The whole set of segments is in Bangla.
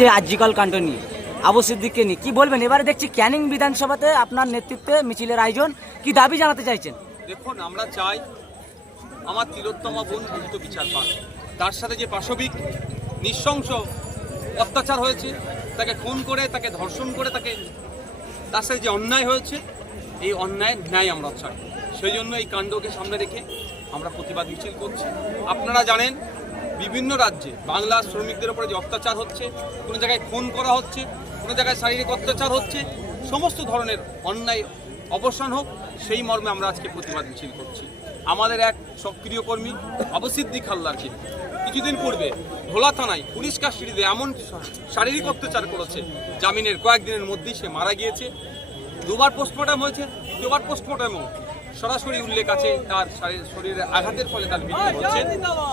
যে আজিকাল কাণ্ড নিয়ে আবু সিদ্দিককে নিয়ে কি বলবেন? এবারে দেখছি ক্যানিং বিধানসভাতে আপনার নেতৃত্বে মিছিলের আয়োজন, কি দাবি জানাতে চাইছেন? দেখুন, আমরা চাই আমার তিলোত্তমা বোন দ্রুত বিচার পান। তার সাথে যে পাশবিক নৃশংস অত্যাচার হয়েছে, তাকে খুন করে, তাকে ধর্ষণ করে, তার সাথে যে অন্যায় হয়েছে, এই অন্যায়ের ন্যায় আমরা চাই। সেই জন্য এই কাণ্ডকে সামনে রেখে আমরা প্রতিবাদ মিছিল করছি। আপনারা জানেন, বিভিন্ন রাজ্যে বাংলার শ্রমিকদের উপরে যে অত্যাচার হচ্ছে, কোনো জায়গায় খুন করা হচ্ছে, কোনো জায়গায় শারীরিক অত্যাচার হচ্ছে, সমস্ত ধরনের অন্যায় অবসান হোক, সেই মর্মে আমরা আজকে প্রতিবাদ মিছিল করছি। আমাদের এক সক্রিয় কর্মী আবু সিদ্দিক হালদারকে কিছুদিন পূর্বে ভোলা থানায় পুলিশ কাস্টডিতে এমন শারীরিক অত্যাচার করেছে, জামিনের কয়েকদিনের মধ্যেই সে মারা গিয়েছে। দুবার পোস্টমর্টম হয়েছে, দুবার পোস্টমর্টমও সরাসরি উল্লেখ আছে তার শরীরের আঘাতের ফলে তার মৃত্যু হচ্ছে।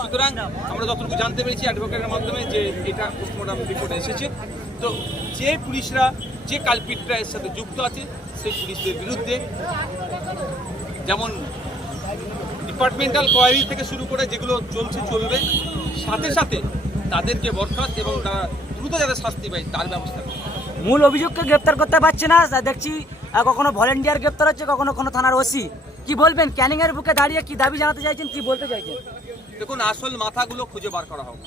সুতরাং আমরা যতটুকু জানতে পেরেছি অ্যাডভোকেটের মাধ্যমে যে এটা পোস্টমর্টম রিপোর্টে এসেছে, তো যে পুলিশরা, যে কালপিটরা এর সাথে যুক্ত আছে, সেই পুলিশদের বিরুদ্ধে যেমন ডিপার্টমেন্টাল কোয়ারি থেকে শুরু করে যেগুলো চলবে, সাথে সাথে তাদেরকে বরখাস্ত এবং তারা দ্রুত যাতে শাস্তি পায় তার ব্যবস্থা করে। মূল অভিযোগকে গ্রেপ্তার করতে পারছে না, দেখছি কখনো ভলেন্টিয়ার গ্রেপ্তার হচ্ছে, কখনো কোনো থানার ওসি। কি বলবেন? ক্যানিং এর বুকে দাঁড়িয়ে কি দাবি জানাতে চাইছেন, কি বলতে চাইছেন? দেখুন, আসল মাথাগুলো খুঁজে বার করা হোক।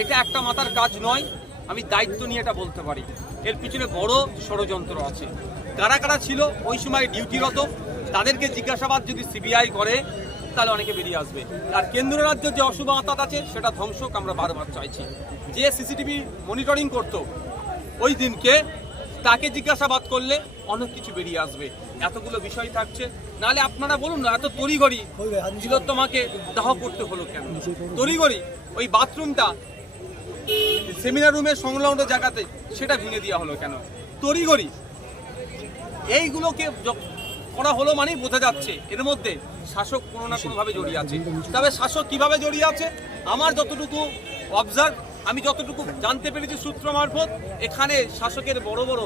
এটা একটা মাথার কাজ নয়, আমি দায়িত্ব নিয়ে এটা বলতে পারি। এর পিছনে বড় ষড়যন্ত্র আছে। কারা কারা ছিল ওই সময় ডিউটিরত, তাদেরকে জিজ্ঞাসাবাদ যদি সিবিআই করে তাহলে অনেকে বেরিয়ে আসবে। আর কেন্দ্র রাজ্যের যে অশুভ আঁতাত আছে সেটা ধ্বংসক আমরা বারবার চাইছি। যে সিসিটিভি মনিটরিং করতো ওই দিনকে, তাকে জিজ্ঞাসাবাদ করলে অনেক কিছু বেরিয়ে আসবে। এতগুলো বিষয় থাকছে, নাহলে আপনারা বলুন না, এত তড়িঘড়ি তিলোত্তমাকে দাহ করতে হলো কেন? তড়িঘড়ি ওই বাথরুমটা সেমিনার রুমের সংলগ্ন জায়গাতে সেটা ভেঙে দেওয়া হলো কেন? তড়িঘড়ি এইগুলোকে করা হলো মানেই বোঝা যাচ্ছে এর মধ্যে শাসক কোনো না কোনোভাবে জড়িয়ে আছে। তবে শাসক কিভাবে জড়িয়ে আছে আমার যতটুকু অবজার্ভ, আমি যতটুকু জানতে পেরেছি সূত্র মারফত, এখানে শাসকের বড় বড়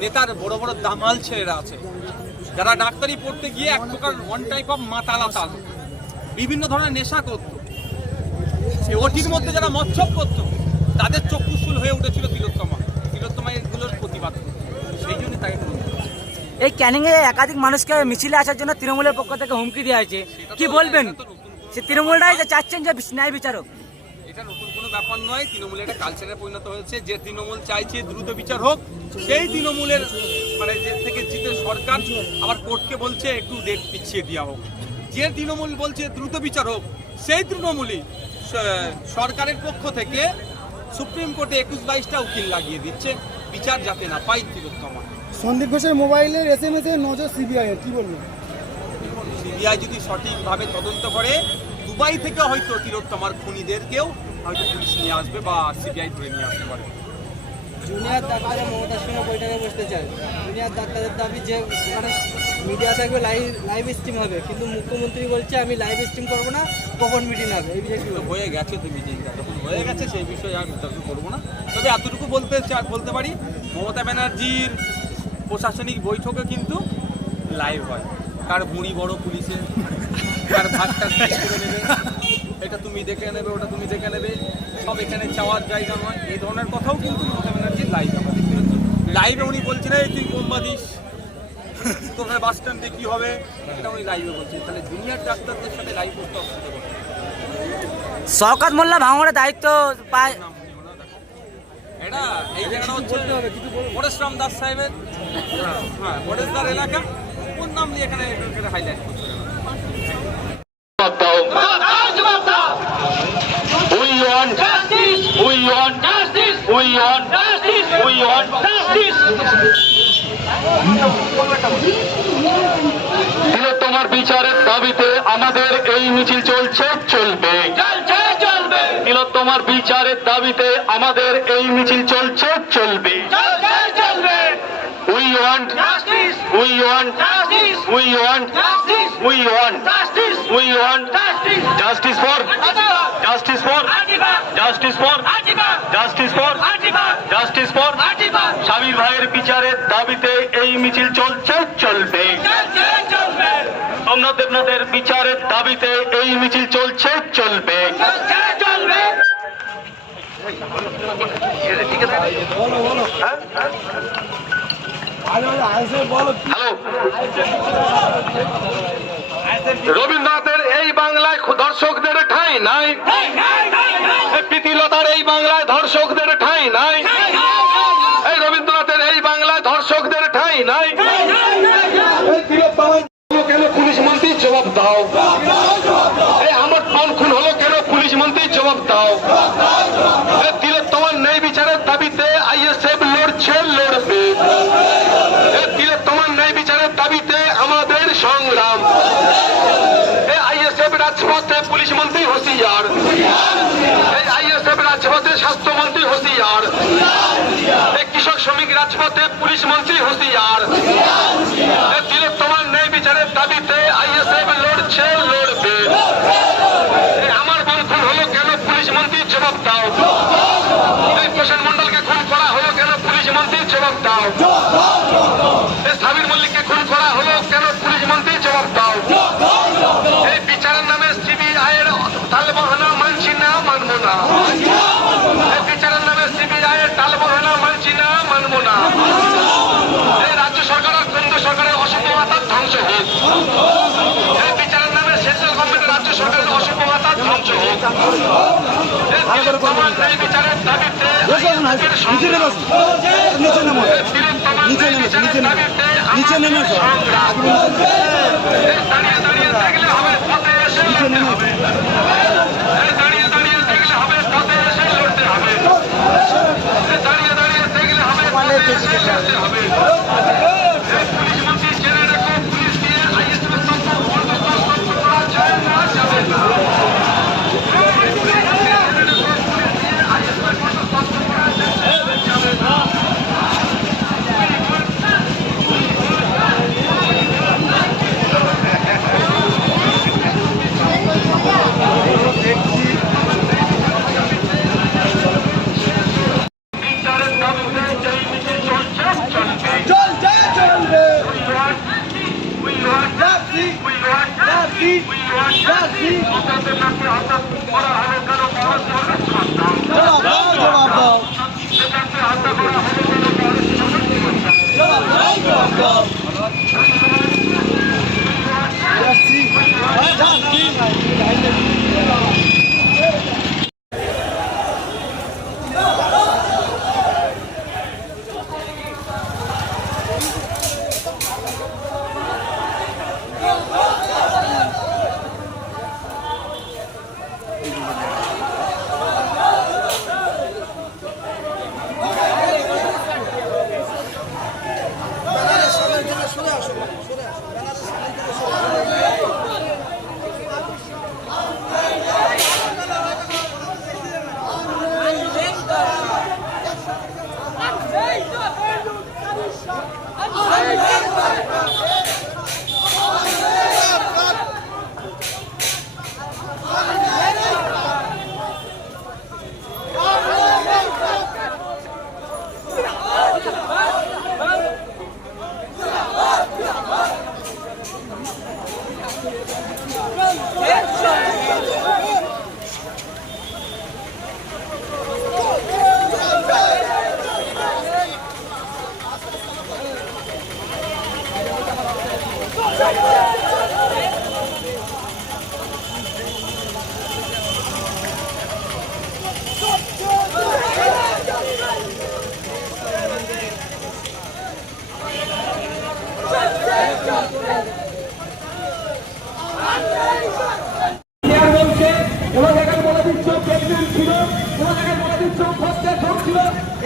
নেতার বড় বড় দামাল ছেলেরা আছে, যারা ডাক্তারি পড়তে গিয়ে এক প্রকার ওয়ান টাইপ অফ মাতালাতাল বিভিন্ন ধরনের নেশা করত। ওটির মধ্যে যারা মচ্ছব করত, তাদের চক্ষুশুল হয়ে উঠেছিল তিলোত্তমা এগুলোর প্রতিবাদ। সেই জন্য তাকে এই ক্যানিং এ একাধিক মানুষকে মিছিলে আসার জন্য তৃণমূলের পক্ষ থেকে হুমকি দেওয়া হয়েছে, কি বলবেন? সে তৃণমূলটাই যে চাচ্ছেন যে ন্যায় বিচারক, এটা নতুন কোনো ব্যাপার নয়। তৃণমূলের একটা কালচারে পরিণত হয়েছে। যে তৃণমূল চাইছে দ্রুত বিচার হোক, সেই তৃণমূলের মানে যে থেকে জিতে সরকার আবার কোর্টকে বলছে একটু ডেট পিছিয়ে দেওয়া হোক। যে তৃণমূল বলছে দ্রুত বিচার হোক, সেই তৃণমূলই সরকারের পক্ষ থেকে সুপ্রিম কোর্টে 21-22টা উকিল লাগিয়ে দিচ্ছে বিচার যাতে না পাই তিলোত্তমা। সন্দীপ ঘোষের মোবাইলের SMS এর নজর সিবিআই এর, কি বলবেন? সিবিআই যদি সঠিকভাবে তদন্ত করে, দুবাই থেকে হয়তো তিলোত্তমার খুনিদেরকেও হয়তো পুলিশ নিয়ে আসবে বা সিবিআই ধরে নিয়ে আসতে পারে। জুনিয়র ডাক্তাররা মমতার সঙ্গে বৈঠকে বসতে চায়। জুনিয়র ডাক্তারের দাবি যে ওখানে মিডিয়া থাকবে, লাইভ স্ট্রিম হবে, কিন্তু মুখ্যমন্ত্রী বলছে আমি লাইভ স্ট্রিম করবো না, কখন মিটিং হবে। এই বিষয়ে হয়ে গেছে তো মিটিংটা, যখন হয়ে গেছে সেই বিষয়ে আমি বিতর্ক করবো না। তবে এতটুকু বলতে পারি, মমতা ব্যানার্জির প্রশাসনিক বৈঠকে কিন্তু লাইভ হয়। কার ভুঁড়ি বড় পুলিশে, কার ভাগটা করে নেবে, এটা তুমি দেখে নেবে, ওটা তুমি দেখে নেবে, সব এখানে চাওয়ার জায়গা নয়, এই ধরনের কথাও কিন্তু মমতা ব্যানার্জির লাইভ আমরা দেখতে পাচ্ছি। লাইভে উনি বলছেন এই তুই বোম্বা দিস, তোমরা বাস স্ট্যান্ডে কী হবে, এটা উনি লাইভে বলছেন। তাহলে জুনিয়র ডাক্তারদের সাথে লাইভ করতে অসুবিধা করে। শওকত মোল্লা ভাঙড়ে দায়িত্ব পায়। এটা এই জায়গাটা হচ্ছে পরেশরাম দাস সাহেবের, হ্যাঁ পরেশদার এলাকা, কোন নাম দিয়ে এখানে হাইলাইট করছে। তিলোত্তমার বিচারের দাবিতে আমাদের এই মিছিল চলবে। তিলোত্তমার বিচারের দাবিতে আমাদের এই মিছিল চলবে। We want justice. We want justice. We want justice. We want justice. We want justice. Justice for justice for justice for justice for justice for স্বামীর ভাইয়ের বিচারের দাবিতে এই মিছিল চলবে। সোমনাথ দেবনাথের বিচারের দাবিতে এই মিছিল চলবে। দিকে হ্যাঁ? হ্যালো, রবীন্দ্রনাথের এই বাংলায় দর্শকদের ঠাঁই নাই, প্রীতিলতার এই বাংলায় ধর্ষকদের ঠাঁই নাই, এই রবীন্দ্রনাথের এই বাংলায় ধর্ষকদের ঠাঁই নাই। কেন পুলিশ মন্ত্রী জবাব দাও, এই আমার বোন খুন হলো কেন পুলিশ মন্ত্রী জবাব দাও। তিলোত্তমার ন্যায় বিচারের দাবিতে আইএসএফ লড়ছে, লড়বে। তিলোত্তমার ন্যায় বিচারের দাবিতে আমাদের সংগ্রাম। আইএসএফ রাজপথে পুলিশ মন্ত্রী হুঁশিয়ার, এই আইএসএফ রাজপথে স্বাস্থ্যমন্ত্রী হুঁশিয়ার, এই কৃষক শ্রমিক রাজপথে পুলিশ মন্ত্রী হুঁশিয়ার। তিলোত্তমার ন্যায় বিচারের দাবিতে আইএসএফ লড়ছে, লড়বে। আমার বোন খুন হলো কেন পুলিশ মন্ত্রী জবাব দাও, এই প্রশান মন্ডলকে খুন করা হলো কেন পুলিশ মন্ত্রী জবাব দাও, এই সাবির মল্লিককে খুন করা হলো কেন পুলিশ মন্ত্রী জবাব দাও। এই বিচারের নামে সিবিআই এর টালবাহানা মানছি না, মানবো না। এই বিচারের নামে সিবিআই এর টালবাহানা মানছি না, মানবো না। এই রাজ্য সরকার আর কেন্দ্র সরকারের অসম্ভবতার ধ্বংস হোক। এই বিচারের নামে সেন্ট্রাল গভর্নমেন্টের রাজ্য সরকারের অসম্ভবতার ধ্বংস হোক। এই তিলোত্তমার ন্যায় বিচারের দাবিতে সংগ্রাম। তিলোত্তমার ন্যায় বিচারের দাবিতে আমাদের সংগ্রাম। দাঁড়িয়ে দাঁড়িয়ে দেখলে হবে, পথে এসে লড়তে হবে। দাঁড়িয়ে দাঁড়িয়ে দেখলে হবে, পথে এসে লড়তে হবে। দাঁড়িয়ে দাঁড়িয়ে দেখলে হবে, পথে এসে লড়তে হবে। পুলিশ মন্ত্রী জেনে রেখো, পুলিশ দিয়ে আইএসএফ করা যায় না, যাবে না।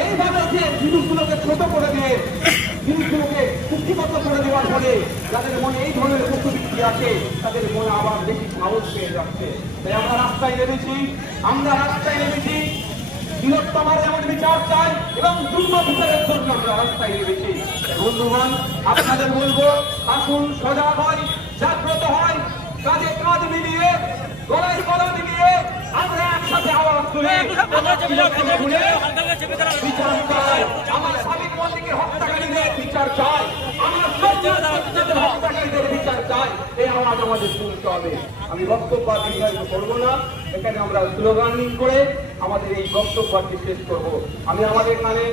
এইভাবে যে জিনিসগুলোকে ছোট করে দিয়ে জিনিসগুলোকে কুক্ষিগত করে দেওয়ার ফলে যাদের মনে এই ধরনের প্রকৃতি আছে তাদের মনে আবার বেশি সাহস পেয়ে যাচ্ছে। তাই আমরা রাস্তায় নেমেছি তিলোত্তমার যেমন বিচার চাই এবং যুগ্ম বিচারের জন্য আমরা রাস্তায় নেমেছি। বন্ধুগণ, আপনাদের বলবো, আসুন সজাগ হয়, জাগ্রত হয়, কাঁধে কাঁধ মিলিয়ে, গলায় গলা মিলিয়ে আমরা একসাথে আওয়াজ তুলি। বিচার চাই, আমার সাবিক মল্লিকের হত্যাকারীদের বিচার চাই, আমার হত্যাকারীদের বিচার চাই। এই আওয়াজ আমাদের তুলতে হবে। আমি বক্তব্য আর দীর্ঘায়িত করবো না, এখানে আমরা স্লোগানিং করে আমাদের এই বক্তব্যটি শেষ করব। আমি আমাদের এখানে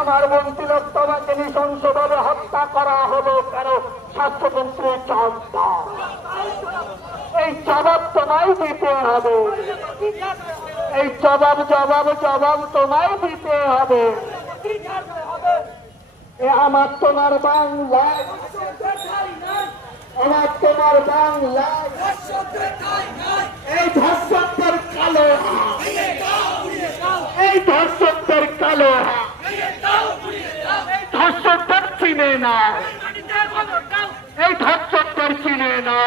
আমার বোন তিলোত্তমাকে নৃশংসভাবে হত্যা করা হলো কেন? স্বাস্থ্যমন্ত্রীর জবাব, এই জবাব তোমায় দিতে হবে। এই জবাব তোমায় দিতে হবে। আমার তোমার বাংলায়, আমার তোমার বাংলায় এই ধর্ষকদের কালো, এই ধর্ষকদের কালো, ধর্ষকদের চিনে না, এই ধর্ষকদের চিনে না,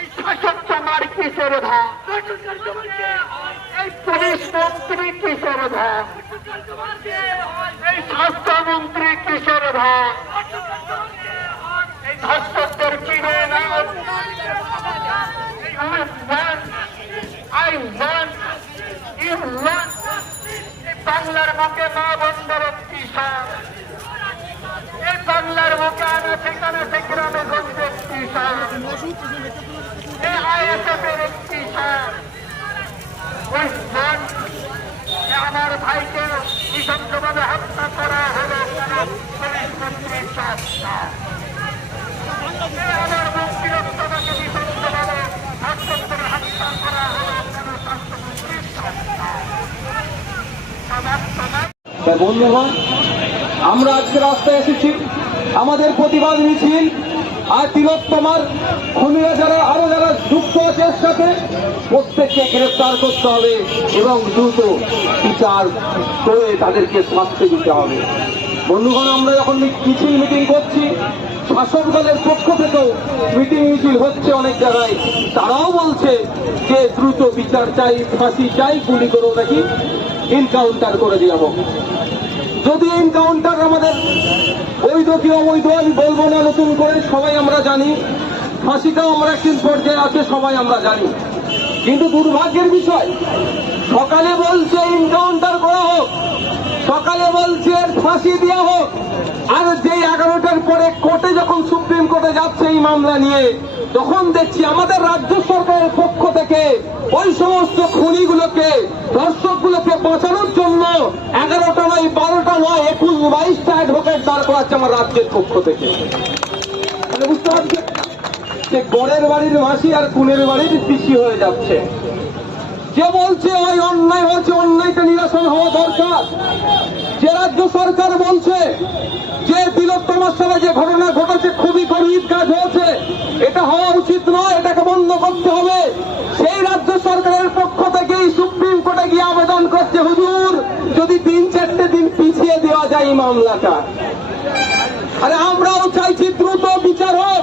এই শাসক তোমার কিসের ভাব, এই পুলিশ মন্ত্রী কিসের ভাব, এই স্বাস্থ্যমন্ত্রী কিসের ভাব, এই ধর্ষকদের চিনে না। বাংলার বুকে মা বন্ধের একটি সাপ, এই বাংলার বুকে আনা সেখানে গ্রামে গঞ্জে একটি সাপ, এই আইএসএফের একটি সাপ, ওই সাপ আমার ভাইকে নৃশংসভাবে হত্যা করা হলো কেন? পুলিশ মন্ত্রীর সাপ, আমার মুক্তিরক্ষাকে নৃশংসভাবে হত্যা করা হলো কেন? স্বাস্থ্যমন্ত্রীর সাপ। বন্ধুগণ, আমরা আজকে রাস্তায় এসেছি, আমাদের প্রতিবাদ মিছিল আর তিলোত্তমার খুনিরা যারা আরো যারা যুক্ত আছে এর সাথে প্রত্যেককে গ্রেফতার করতে হবে এবং দ্রুত বিচার করে তাদেরকে শাস্তি দিতে হবে। বন্ধুগণ, আমরা যখন মিছিল মিটিং করছি, শাসক দলের পক্ষ থেকেও মিটিং মিছিল হচ্ছে অনেক জায়গায়, তারাও বলছে যে দ্রুত বিচার চাই, ফাঁসি চাই, গুলি করেও নাকি এনকাউন্টার করে দেওয়া হোক। যদি এনকাউন্টার আমাদের বৈধ কি অবৈধ আমি বলবো না, নতুন করে সবাই আমরা জানি, ফাঁসিটাও আমরা একদিন পর্যায়ে আছে সবাই আমরা জানি। কিন্তু দুর্ভাগ্যের বিষয়, সকালে বলছে এনকাউন্টার করা হোক, সকালে বলছে ফাঁসি দেওয়া হোক, আর যে 11টার পরে কোর্টে যখন সুপ্রিম কোর্টে যাচ্ছে এই মামলা নিয়ে, তখন দেখছি আমাদের রাজ্য সরকারের পক্ষ থেকে ওই সমস্ত খুনিগুলোকে, ধর্ষকগুলোকে বাঁচানোর জন্য 11টা নয়, 12টা নয়, 21-22টা অ্যাডভোকেট দাঁড় করাচ্ছে আমার রাজ্যের পক্ষ থেকে। বুঝতে পারছি যে বরের বাড়ির মাসি আর খুনের বাড়ির পিসি হয়ে যাচ্ছে। যে বলছে ওই অন্যায় হচ্ছে, অন্যায়টা নিরসন হওয়া দরকার। যে রাজ্য সরকার বলছে যে তিলোত্তমার সাথে যে ঘটনা ঘটেছে খুবই গরিব কাজ হয়েছে, এটা হওয়া উচিত নয়, এটাকে বন্ধ করতে হবে, সেই রাজ্য সরকারের পক্ষ থেকেই সুপ্রিম কোর্টে গিয়ে আবেদন করছে, হুজুর যদি 3-4টে দিন পিছিয়ে দেওয়া যায় এই মামলাটা। আরে আমরাও চাইছি দ্রুত বিচার হোক,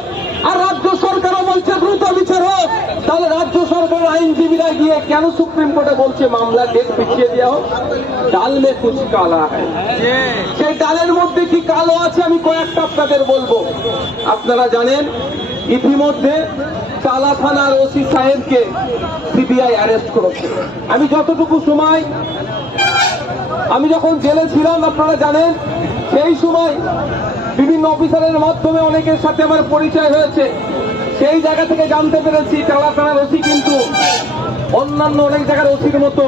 আর রাজ্য সরকারও বলছে দ্রুত বিচার হোক। তাহলে রাজ্য সরকারের আইনজীবীরা গিয়ে কেন সুপ্রিম কোর্টে বলছে মামলা ডেট পিছিয়ে দেওয়া হোক? ডাল মে কুছ কালা হ্যায়, সেই ডালের মধ্যে কি কালো আছে আমি কয়েকটা আপনাদের বলবো। আপনারা জানেন ইতিমধ্যে টালা থানার ওসি সাহেবকে সিবিআই অ্যারেস্ট করেছে। আমি যতটুকু সময় আমি যখন জেলে ছিলাম আপনারা জানেন, সেই সময় বিভিন্ন অফিসারের মাধ্যমে অনেকের সাথে আমার পরিচয় হয়েছে। সেই জায়গা থেকে জানতে পেরেছি টালা থানার ওসি কিন্তু অন্যান্য অনেক জায়গার ওসির মতো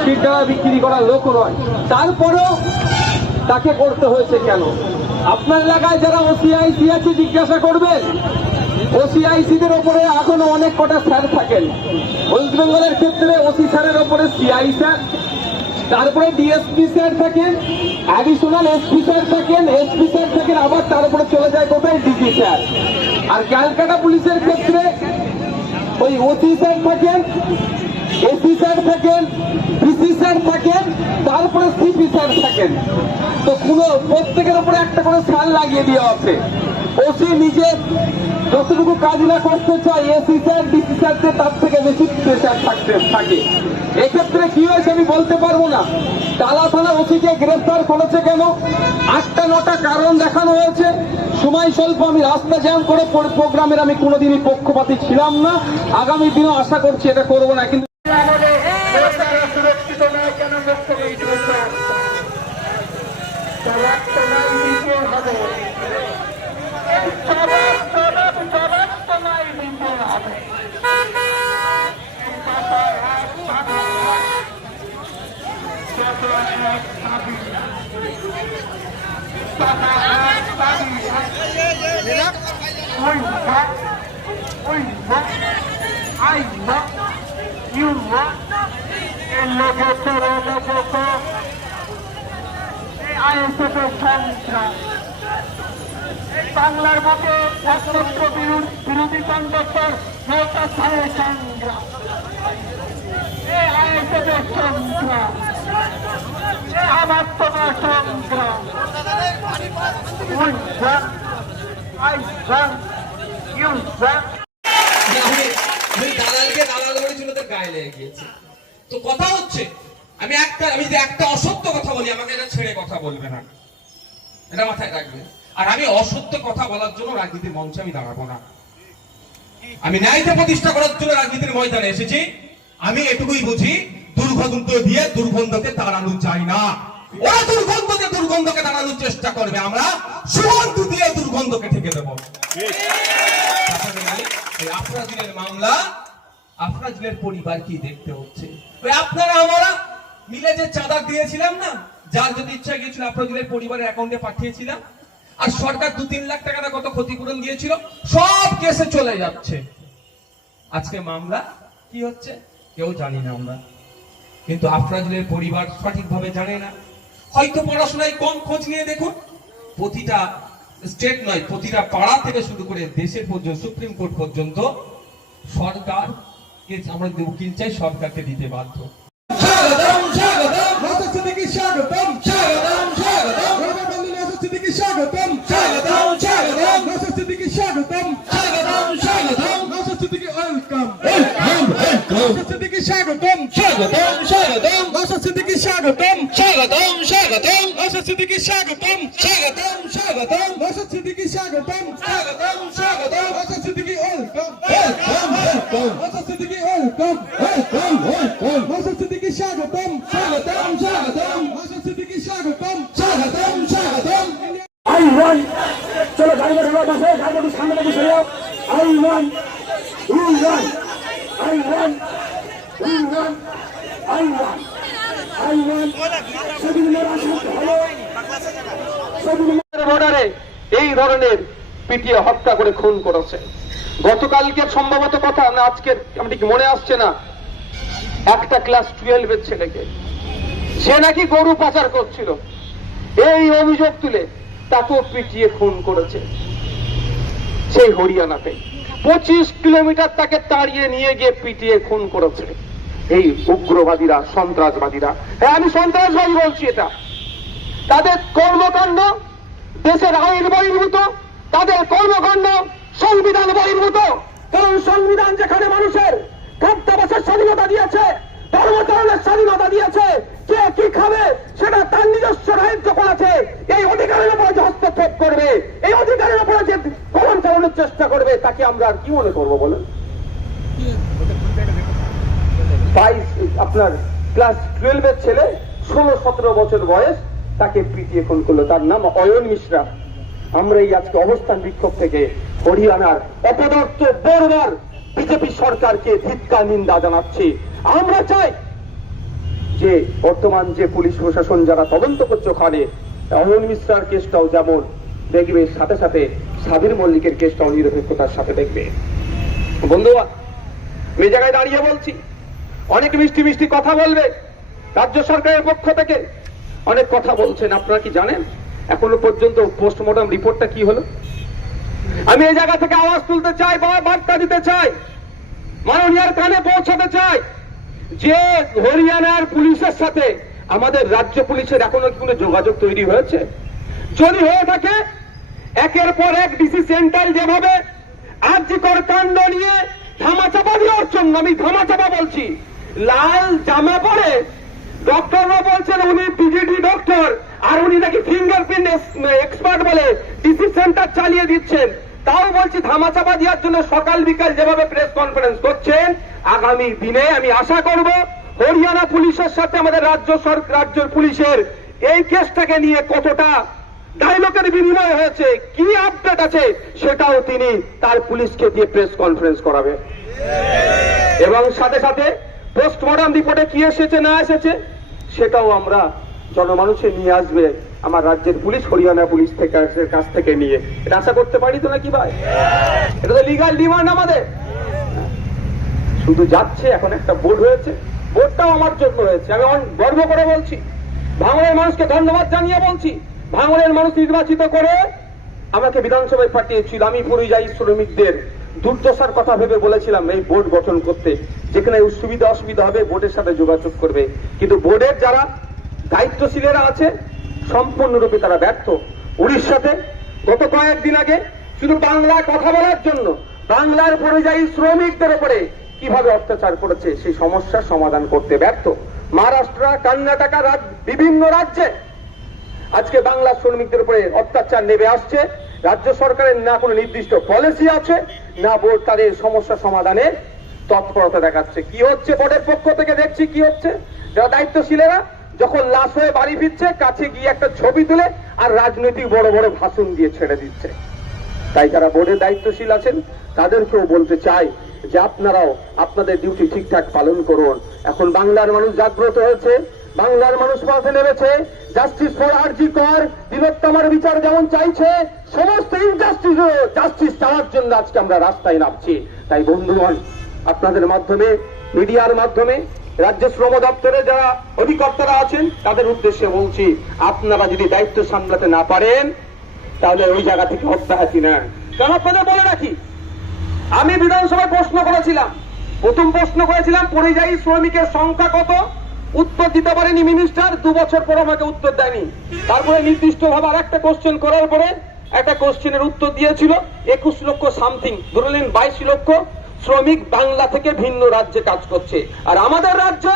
শিরদাঁড়া বিক্রি করার লোক নয়। তারপরেও তাকে করতে হয়েছে কেন? আপনার এলাকায় যারা ওসিআইসি আছে জিজ্ঞাসা করবেন। ওসিআইসিদের ওপরে এখনো অনেক কটা স্যার থাকেন। ওয়েস্ট বেঙ্গলের ক্ষেত্রে ওসি স্যারের ওপরে সিআই স্যার, তারপরে ডিএসপি স্যার থাকেন, অ্যাডিশনাল এসপি স্যার থাকেন, এসপি স্যার থাকেন, আবার তারপরে চলে যায় কোথায় ডিজি স্যার। আর ক্যালকাটা পুলিশের ক্ষেত্রে ওই ওসি স্যার থাকেন, এসি স্যার থাকেন, পিসি স্যার থাকেন, তারপরে সিপি স্যার থাকেন। তো কোনো প্রত্যেকের উপরে একটা করে স্যার লাগিয়ে দেওয়া আছে। ওসি নিজে যতটুকু কাজ না করতে চায়, এসি স্যার ডিসি স্যারদের তার থেকে বেশি প্রেশার থাকে। এক্ষেত্রে কি হয়েছে আমি বলতে পারবো না। টালা থানা ওসিকে গ্রেফতার করেছে কেন? 8টা-9টা কারণ দেখানো হয়েছে। সময় স্বল্প, আমি রাস্তা জ্যাম করে প্রোগ্রামের আমি কোনোদিনই পক্ষপাতী ছিলাম না, আগামী দিনও আশা করছি এটা করবো না। কিন্তু সুরক্ষিত নয় কেন বাংলার বুকে একমাত্র বিরোধী কন্ডাক্টর নৌকা ছাড়ে সংগ্রাম, আইএসএফের সংগ্রাম, আমার তোমার সংগ্রাম। দালালকে দালাল বলেছিল, তোর গায়ে লেগে গিয়েছে। তো কথা হচ্ছে, আমি যে একটা অসত্য কথা বলি, আমাকে এটা ছেড়ে কথা বলবে না, এটা মাথায় রাখবে। আর আমি অসত্য কথা বলার জন্য রাজনীতির মঞ্চে আমি দাঁড়াবো না। আমি ন্যায়কে প্রতিষ্ঠা করার জন্য রাজনীতির ময়দানে এসেছি। আমি এটুকুই বুঝি, দুর্গন্ধ দিয়ে দুর্গন্ধকে তাড়ানো যায় না। ওরা দুর্গন্ধকে তাড়ানোর চেষ্টা করবে, আমরা সুগন্ধ দিয়ে দুর্গন্ধকে ঠেকে দেবো। আফরাজুলের মামলা, আফরাজুলের পরিবার কি দেখতে হচ্ছে? আপনারা আমরা মিলে যে চাঁদা দিয়েছিলাম না, যার যদি ইচ্ছা গিয়েছিল আফরাজুলের পরিবারের অ্যাকাউন্টে পাঠিয়েছিলাম, আর সরকার 2-3 লাখ টাকা কত ক্ষতিপূরণ দিয়েছিল, সব কেসে চলে যাচ্ছে। আজকে মামলা কি হচ্ছে কেউ জানি না আমরা, কিন্তু আফরাজুলের পরিবার সঠিকভাবে জানে না। হয়তো পড়াশোনায় কম, খোঁজ নিয়ে দেখুন, প্রতিটা স্টেট নয়, প্রতিটা পাড়া থেকে শুরু করে দেশের পর্যন্ত, সুপ্রিম কোর্ট পর্যন্ত সরকার আমরা উকিল চাই, সরকারকে দিতে বাধ্য। স্বাগতম স্বাগতম নসিদ্দিকী, স্বাগতম স্বাগতম স্বাগতম নসিদ্দিকী, স্বাগতম স্বাগতম স্বাগতম নসিদ্দিকী, স্বাগতম স্বাগতম স্বাগতম নসিদ্দিকী, ওয়েলকাম ওয়েলকাম ওয়েলকাম নসিদ্দিকী, স্বাগতম স্বাগতম স্বাগতম নসিদ্দিকী, স্বাগতম স্বাগতম স্বাগতম নসিদ্দিকী, স্বাগতম স্বাগতম স্বাগতম নসিদ্দিকী, স্বাগতম স্বাগতম স্বাগতম নসিদ্দিকী, ওয়েলকাম ওয়েলকাম ওয়েলকাম নসিদ্দিকী, ওয়েলকাম ওয়েলকাম ওয়েলকাম নসিদ্দিকী, স্বাগতম স্বাগতম স্বাগতম নসিদ্দিকী, স্বাগতম স্বাগতম স্বাগতম। I want, চলো গাড়ি ধরো, বসে গাড়ি সামনে থেকে সরে যাও। I want, we want, I want, we want, I want, I want। বর্ডারে এই ধরনের পিটিয়ে হত্যা করে খুন করেছে। গতকালকে সম্ভবত কথা না, আজকের আমার ঠিক মনে আসছে না, একটা ক্লাস 12-এর ছেলেকে, সে নাকি গরু পাচার করছিল, এই অভিযোগ তুলে তাকেও পিটিয়ে খুন করেছে সেই হরিয়ানাতে। 25 কিলোমিটার তাকে তাড়িয়ে নিয়ে গিয়ে পিটিয়ে খুন করেছে এই উগ্রবাদীরা, সন্ত্রাসবাদীরা। হ্যাঁ, আমি সন্ত্রাসবাদী বলছি। এটা তাদের কর্মকাণ্ড দেশের আইন বহির্ভূত, তাদের কর্মকাণ্ড সংবিধান বহির্ভূত। কারণ সংবিধান যেখানে মানুষের খাদ্যাভ্যাসের স্বাধীনতা দিয়েছে, ধর্মাচরণের স্বাধীনতা দিয়েছে, কে কি খাবে সেটা তার নিজস্ব রাজ্য করেছে। এই অধিকারের উপরে যে হস্তক্ষেপ করবে, এই অধিকারের উপরে যে কলম চালানোর চেষ্টা করবে, তাকে তাকে আমরা আর কি মনে করবো বলেন? আপনার ক্লাস 12-এর ছেলে 16-17 বছর বয়স, তাকে পিটিয়ে খুন করলো, তার নাম অয়ন মিশ্রা। আমরা এই আজকে অবস্থান বিক্ষোভ থেকে হরিয়ানার অপদার্থ বর্বর বিজেপি সরকারকে ধিক্কার নিন্দা জানাচ্ছি। আমরা চাই যে বর্তমান যে পুলিশ প্রশাসন যারা তদন্ত করছে ওখানে অয়ন মিশ্রার কেসটাও যেমন দেখবে, সাথে সাথে সাবির মল্লিকের কেসটাও নিরপেক্ষতার সাথে দেখবে। বন্ধুরা, এই জায়গায় দাঁড়িয়ে বলছি, অনেক মিষ্টি মিষ্টি কথা বলবে রাজ্য সরকারের পক্ষ থেকে, অনেক কথা বলছেন। আপনারা কি জানেন এখনো পর্যন্ত পোস্টমর্টম রিপোর্টটা কি হলো? আমি এই জায়গা থেকে আওয়াজ তুলতে চাই, বার্তা দিতে চাই, মাননীয়ার কানে পৌঁছাতে চাই যে হরিয়ানার পুলিশের সাথে আমাদের রাজ্য পুলিশের এখনো কোনো যোগাযোগ তৈরি হয়েছে? যদি হয়ে থাকে, একের পর এক ডিসি সেন্ট্রাল যেভাবে আরজিকর কাণ্ড নিয়ে ধামাচাপা দেওয়ার জন্য, আমি ধামাচাপা বলছি, লাল জামা পরে ডক্টররা বলছেন উনি পিজিডি ডক্টর আর উনি নাকি ফিঙ্গারপ্রিন্ট এক্সপার্ট বলে ডিসি সেন্টার চালিয়ে দিচ্ছেন। তাও বলছি ধামাচাপা দেওয়ার জন্য সকাল বিকাল যেভাবে প্রেস কনফারেন্স করছেন, আগামী দিনে আমি আশা করব হরিয়ানা পুলিশের সাথে আমাদের রাজ্যের পুলিশের এই কেসটাকে নিয়ে কতটা ডায়লগের বিনিময় হয়েছে, কি আপডেট আছে, সেটাও তিনি তার পুলিশকে দিয়ে প্রেস কনফারেন্স করাবে। এবং সাথে সাথে পোস্টমর্টম রিপোর্টে কি এসেছে না এসেছে সেটাও আমরা জনমানুষে নিয়ে আসবে আমার রাজ্যের পুলিশ, হরিয়ানা পুলিশ থেকে কাছ থেকে নিয়ে। এটা আশা করতে পারি তো নাকি ভাই? এটা তো লিগাল ডিমান্ড আমাদের। শুধু যাচ্ছে, এখন একটা বোর্ড হয়েছে, বোর্ডটাও আমার জন্য হয়েছে, আমি গর্ব করে বলছি, ভাঙড়ের মানুষকে ধন্যবাদ জানিয়ে বলছি। ভাঙড়ের মানুষ নির্বাচিত করে আমাকে বিধানসভায় পাঠিয়েছিল। আমি পরিযায়ী শ্রমিকদের দুর্দশার কথা ভেবে বলেছিলাম এই বোর্ড গঠন করতে, যেখানে সুবিধা অসুবিধা হবে বোর্ডের সাথে যোগাযোগ করবে। কিন্তু বোর্ডের যারা দায়িত্বশীলেরা আছে সম্পূর্ণরূপে তারা ব্যর্থ। উড়িষ্যাতে গত কয়েকদিন আগে শুধু বাংলায় কথা বলার জন্য বাংলার পরিযায়ী শ্রমিকদের উপরে কিভাবে অত্যাচার করেছে সেই সমস্যার সমাধান করতে ব্যর্থ। মহারাষ্ট্র, কর্ণাটক, বিভিন্ন রাজ্যে আজকে বাংলা শ্রমিকদের উপরে অত্যাচার নেমে আসছে। রাজ্য সরকারের না কোনো নির্দিষ্ট পলিসি আছে, না বোর্ড তাদের সমস্যা সমাধানে তৎপরতা দেখাচ্ছে। কি হচ্ছে বোর্ডের পক্ষ থেকে দেখছি কি হচ্ছে, যারা দায়িত্বশীলেরা যখন লাশ হয়ে বাড়ি ফিরছে, কাছে গিয়ে একটা ছবি তুলে আর রাজনৈতিক বড় বড় ভাষণ দিয়ে ছেড়ে দিচ্ছে। তাই যারা বোর্ডের দায়িত্বশীল আছেন তাদেরকেও বলতে চাই যে আপনারাও আপনাদের ডিউটি ঠিকঠাক পালন করুন। এখন বাংলার মানুষ জাগ্রত হয়েছে, বাংলার মানুষ পথে নেমেছে। জাস্টিস ফর আরজিকর, তিলোত্তমার বিচার যেমন চাইছে, সমস্ত জাস্টিস চাওয়ার জন্য আজকে আমরা রাস্তায় নামছি। তাই বন্ধুগণ, আপনাদের মাধ্যমে, মিডিয়ার মাধ্যমে রাজ্য শ্রম দপ্তরে যারা অধিকর্তারা আছেন তাদের উদ্দেশ্যে বলছি, আপনারা যদি দায়িত্ব সামলাতে না পারেন তাহলে ওই জায়গা থেকে অব্যাহতি নেন। কারণ আপনাদের বলে রাখি, আমি বিধানসভায় প্রশ্ন করেছিলাম, প্রথম প্রশ্ন করেছিলাম পরিযায়ী শ্রমিকের সংখ্যা কত, উত্তর দিতে পারেনি মিনিস্টার। 2 বছর পর আমাকে উত্তর দেয়নি। তারপরে নির্দিষ্টভাবে আর একটা কোশ্চেন করার পরে একটা কোশ্চেনের উত্তর দিয়েছিল 21 লক্ষ সামথিং, ধরলেন 22 লক্ষ শ্রমিক বাংলা থেকে ভিন্ন রাজ্যে কাজ করছে। আর আমাদের রাজ্যে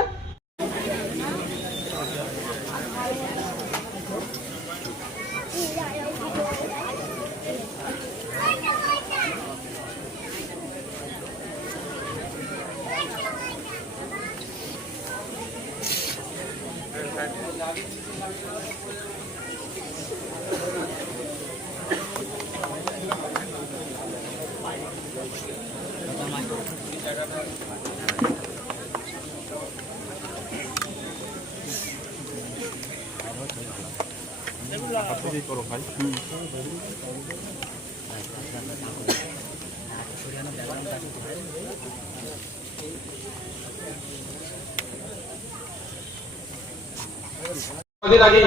কদিন আগে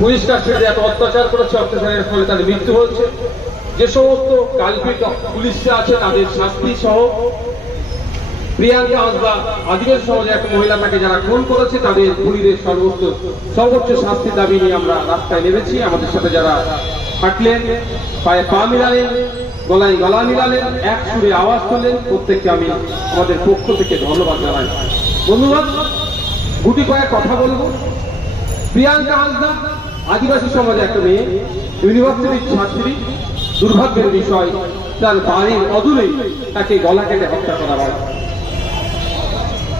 পুলিশ কাস্টডিতে এত অত্যাচার করেছে, অত্যাচারের ফলে তাদের মৃত্যু হচ্ছে। যে সমস্ত কালপিট পুলিশরা আছে তাদের শাস্তি সহ, প্রিয়াঙ্কা হাসদা আদিবাসী সমাজে একটা মহিলা তাকে যারা খুন করেছে তাদের খুনিদের সর্বোচ্চ শাস্তির দাবি নিয়ে আমরা রাস্তায় নেমেছি। আমাদের সাথে যারা হাঁটলেন, পায়ে পা মিলালেন, গলায় গলা মিলালেন, এক সুরে আওয়াজ তুললেন, প্রত্যেককে আমি আমাদের পক্ষ থেকে ধন্যবাদ জানাই। বন্ধুগণ, গুটি কয়েক কথা বলবো। প্রিয়াঙ্কা হাসদা আদিবাসী সমাজে একটা মেয়ে, ইউনিভার্সিটির ছাত্রী, দুর্ভাগ্যের বিষয় তার বাড়ির অদূরেই তাকে গলা কেটে হত্যা করা হয়।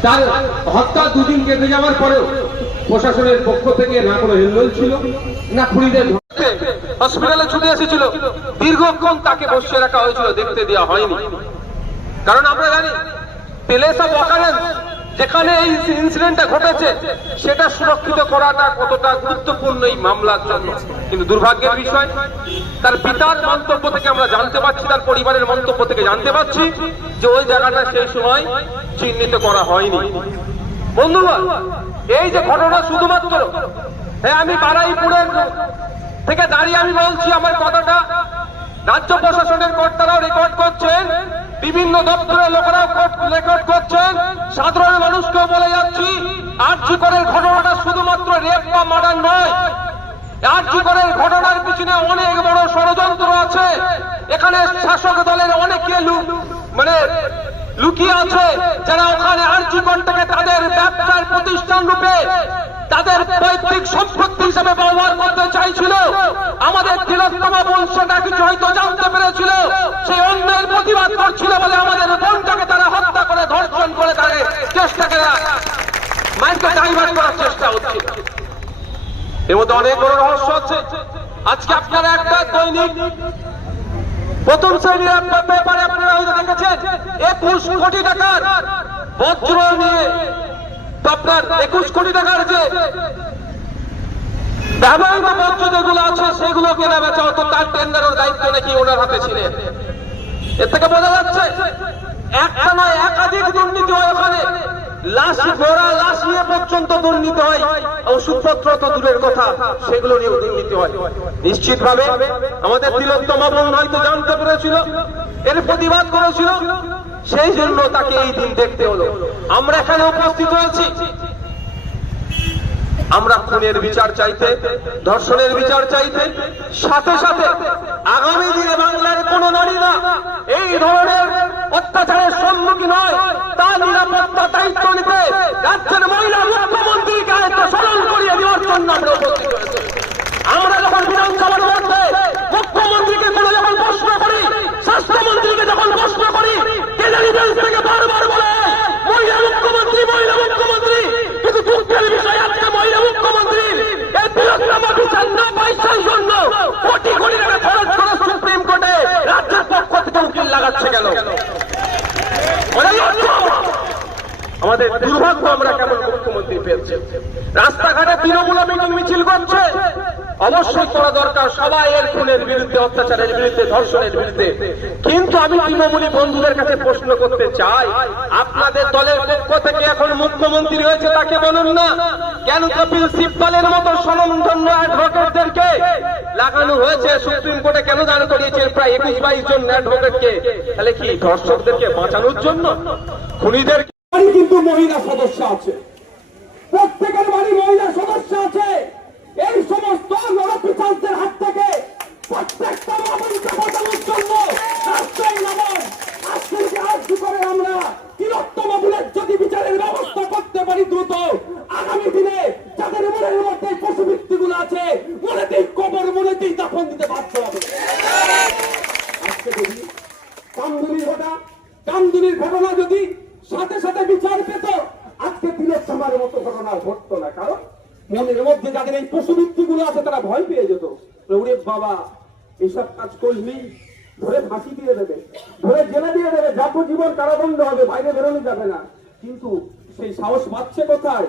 তার হত্যা দুদিন কেটে যাওয়ার পরেও প্রশাসনের পক্ষ থেকে না কোনো হেলদোল ছিল, না খুনিদের হসপিটালে ছুটে এসেছিল, দীর্ঘক্ষণ তাকে বসিয়ে রাখা হয়েছিল, দেখতে দেওয়া হয়নি। কারণ আমরা জানি প্লেস অফ অকারেন্স যেখানে এই ইনসিডেন্টটা ঘটেছে সেটা সুরক্ষিত করাটা কতটা গুরুত্বপূর্ণ এই মামলার জন্য। কিন্তু দুর্ভাগ্যের বিষয় তার পিতার মন্তব্য থেকে আমরা জানতে পারছি, তার পরিবারের মন্তব্য থেকে জানতে পারছি যে ওই জায়গাটা সেই সময় চিহ্নিত করা হয়নি। বন্ধুগণ, এই যে ঘটনা শুধুমাত্র আমি বারাইপুরের থেকে দাঁড়িয়ে আমি বলছি আমার কথাটা, রাজ্য প্রশাসনের কর্তারাও রেকর্ড করছেন, বিভিন্ন দপ্তরের লোকেরাও রেকর্ড করছেন, সাধারণ মানুষকেও বলে যাচ্ছি আরজি করের ঘটনাটা শুধুমাত্র রেপ বা মার্ডার নয়। আরজি করের ঘটনার পিছনে অনেক বড় ষড়যন্ত্র আছে। এখানে শাসক দলের অনেকে লুকিয়ে আছে, যারা ওখানে আরজি করটাকে তাদের ব্যবসার প্রতিষ্ঠান রূপে তাদের পৈতৃক সম্পত্তি হিসেবে ব্যবহার করতে চাইছিল। আমাদের তিলোত্তমা বোন সেটা কিছু হয়তো জানতে পেরেছিল, সেই অন্যের প্রতিবাদ করছিল বলে আমাদের বোনটাকে তারা হত্যা করে ধর্ষণ করে তাদের চেষ্টাকে মাইকে ডাইভার্ট করার চেষ্টা হচ্ছে। এর মধ্যে অনেক বড় রহস্য আছে। আজকে আপনারা একটা দৈনিক প্রথম শ্রেণীর একটা পেপারে আপনারা হয়তো দেখেছেন 21 কোটি টাকার বজ্র নিয়ে, আপনার 21 কোটি টাকার যে ব্যবহৃত বজ্র যেগুলো আছে সেগুলো কেনা বেচা হতো, তার টেন্ডারের দায়িত্ব নাকি ওনার হাতে ছিলেন। এর থেকে বোঝা যাচ্ছে একটা নয় একাধিক দুর্নীতি হয় ওখানে। লাশ মরা লাশ নিয়ে পর্যন্ত দুর্নীতি হয়, ওষুধপত্র তো দূরের কথা, সেগুলো নিয়েও দুর্নীতি হয়। নিশ্চিতভাবে আমাদের তিলোত্তমা বোন হয়তো জানতে পেরেছিল, এর প্রতিবাদ করেছিল, সেই জন্য তাকে এই দিন দেখতে হলো। আমরা এখানে উপস্থিত হয়েছি, আমরা খুনের বিচার চাইতে, ধর্ষণের বিচার চাইতে, সাথে সাথে আগামী দিনে বাংলার কোন নারীরা এই ধরনের অত্যাচারের সম্মুখীন হয় তার নিরাপত্তা দায়িত্ব নিতে রাজ্যের মহিলা মুখ্যমন্ত্রীকে একটা স্মরণ করিয়ে দেওয়ার জন্য আমরা উপস্থিত হয়েছি। আমরা যখন বিধানসভার মধ্যে মুখ্যমন্ত্রীকে কোনো যখন প্রশ্ন করি, স্বাস্থ্যমন্ত্রীকে যখন প্রশ্ন করি, কেন্দ্রীয় বেঞ্চ থেকে বারবার বলে মহিলা মুখ্যমন্ত্রী, মহিলা মুখ্যমন্ত্রী, কিন্তু দুঃখের বিষয় আজকে মহিলা মুখ্যমন্ত্রীর এই তিলোত্তমা বিচার না পয়সার জন্য কোটি কোটি টাকা খরচ করে সুপ্রিম কোর্টে রাজ্যের পক্ষ থেকে উকিল লাগাচ্ছে গেল। আমাদের দুর্ভাগ্য, আমরা কেমন মুখ্যমন্ত্রী পেয়েছি। রাস্তাঘাটে তৃণমূল মিটিং মিছিল করছে, অবশ্যই করা দরকার সবাই এর খুনের বিরুদ্ধে, অত্যাচারের বিরুদ্ধে, ধর্ষণের বিরুদ্ধে। কিন্তু আমি তৃণমূলী বন্ধুদের কাছে প্রশ্ন করতে চাই, আপনাদের দলের পক্ষ থেকে এখন মুখ্যমন্ত্রী হয়েছে তাকে বলুন না কেন কপিল সিব্বলের মতো স্বনামধন্য অ্যাডভোকেটদেরকে লাগানো হয়েছে সুপ্রিম কোর্টে, কেন দাঁড় করিয়েছেন প্রায় 21-22 জন অ্যাডভোকেটকে? তাহলে কি ধর্ষকদেরকে বাঁচানোর জন্য? খুনিদের কিন্তু মহিলা সদস্য আছে, প্রত্যেকের বাড়ি মহিলা সদস্য আছে। এই সমস্ত নরপিশাচদের হাত থেকে প্রত্যেকটা মামুনকে বাঁচানোর জন্য রাষ্ট্রীয় নামন আজকে করে আমরা তিলোত্তমা বোনের যদি বিচারের ব্যবস্থা করতে পারি দ্রুত, আগামী দিনে যাদের মনের মধ্যে পশুবৃত্তিগুলো আছে মনেতেই কবর, মনেতেই দাফন দিতে বাধ্য হবে। আজকে যদি কামদুনির ঘটনা যদি সাথে সাথে বিচার পেত, আজকে তিলোত্তমার মতো ঘটনা ঘটতো না। কারণ মনের মধ্যে যাদের এই পশুবৃত্তি গুলো আছে তারা ভয় পেয়ে যেত, ওরে বাবা এইসব কাজ করলেই ধরে ফাঁসি দিয়ে দেবে, ধরে জেলে দিয়ে দেবে, যাবজ্জীবন কারাদণ্ড হবে, বাইরে বেরোনো যাবে না। কিন্তু সেই সাহস পাচ্ছে কোথায়?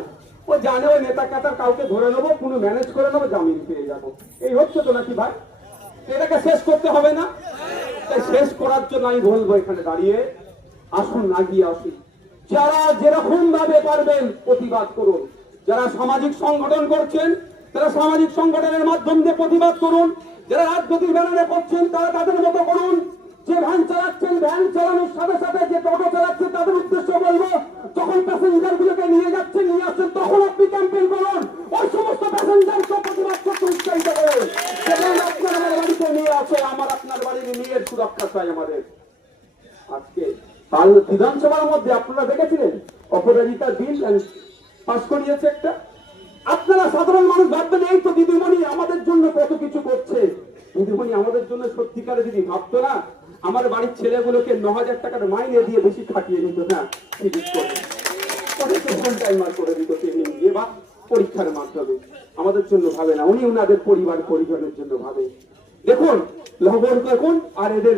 ও জানে ওই নেতা কাতার কাউকে ধরে নেবো, কোনো ম্যানেজ করে নেবো, জামিন পেয়ে যাবো। এই হচ্ছে তো নাকি ভাই? এটাকে শেষ করতে হবে না? তাই শেষ করার জন্য আমি বলবো এখানে দাঁড়িয়ে আসুন, আগিয়ে আসুন, যারা যেরকম ভাবে পারবেন প্রতিবাদ করুন। যারা সামাজিক সংগঠন করছেন তারা সামাজিক সংগঠনের মাধ্যম দিয়ে প্রতিবাদ করুন। যারা রাজনৈতিক ব্যানারে করছেন তারা তাদের মতো করুন। যে ভ্যান চালাচ্ছেন, ভ্যান চালানোর সাথে সাথে যে টোটো চালাচ্ছেন তাদের উদ্দেশ্য বলবো, যখন প্যাসেঞ্জার গুলোকে নিয়ে যাচ্ছেন, নিয়ে আসছেন, তখন আপনি ক্যাম্পেইন করুন। ওই সমস্ত প্যাসেঞ্জারকে প্রতিবাদ করতে উৎসাহিত করুন। যেমন আপনার আমার বাড়িতে নিয়ে আছে, আমার আপনার বাড়ির মেয়ের সুরক্ষা চাই আমাদের। আজকে কাল বিধানসভার মধ্যে আপনারা দেখেছিলেন অপরাজিতা বিল পাস করিয়েছে একটা। আপনারা সাধারণ মানুষ ভাববেন এই তো দিদিমণি আমাদের জন্য কত কিছু করছে, দিদিমণি আমাদের জন্য সত্যিকারে যদি ভাবতো না, আমার বাড়ির ছেলেগুলোকে 9,000 টাকার মাইনে দিয়ে বেশি খাটিয়ে দিত না, ফিজিক্স করে ওদেরকে ফুল টাইমার করে দিত ট্রেনিং দিয়ে বা পরীক্ষার মাধ্যমে। আমাদের জন্য ভাবে না, উনি ওনাদের পরিবার পরিজনের জন্য ভাবে। দেখুন লবণ দেখুন আর এদের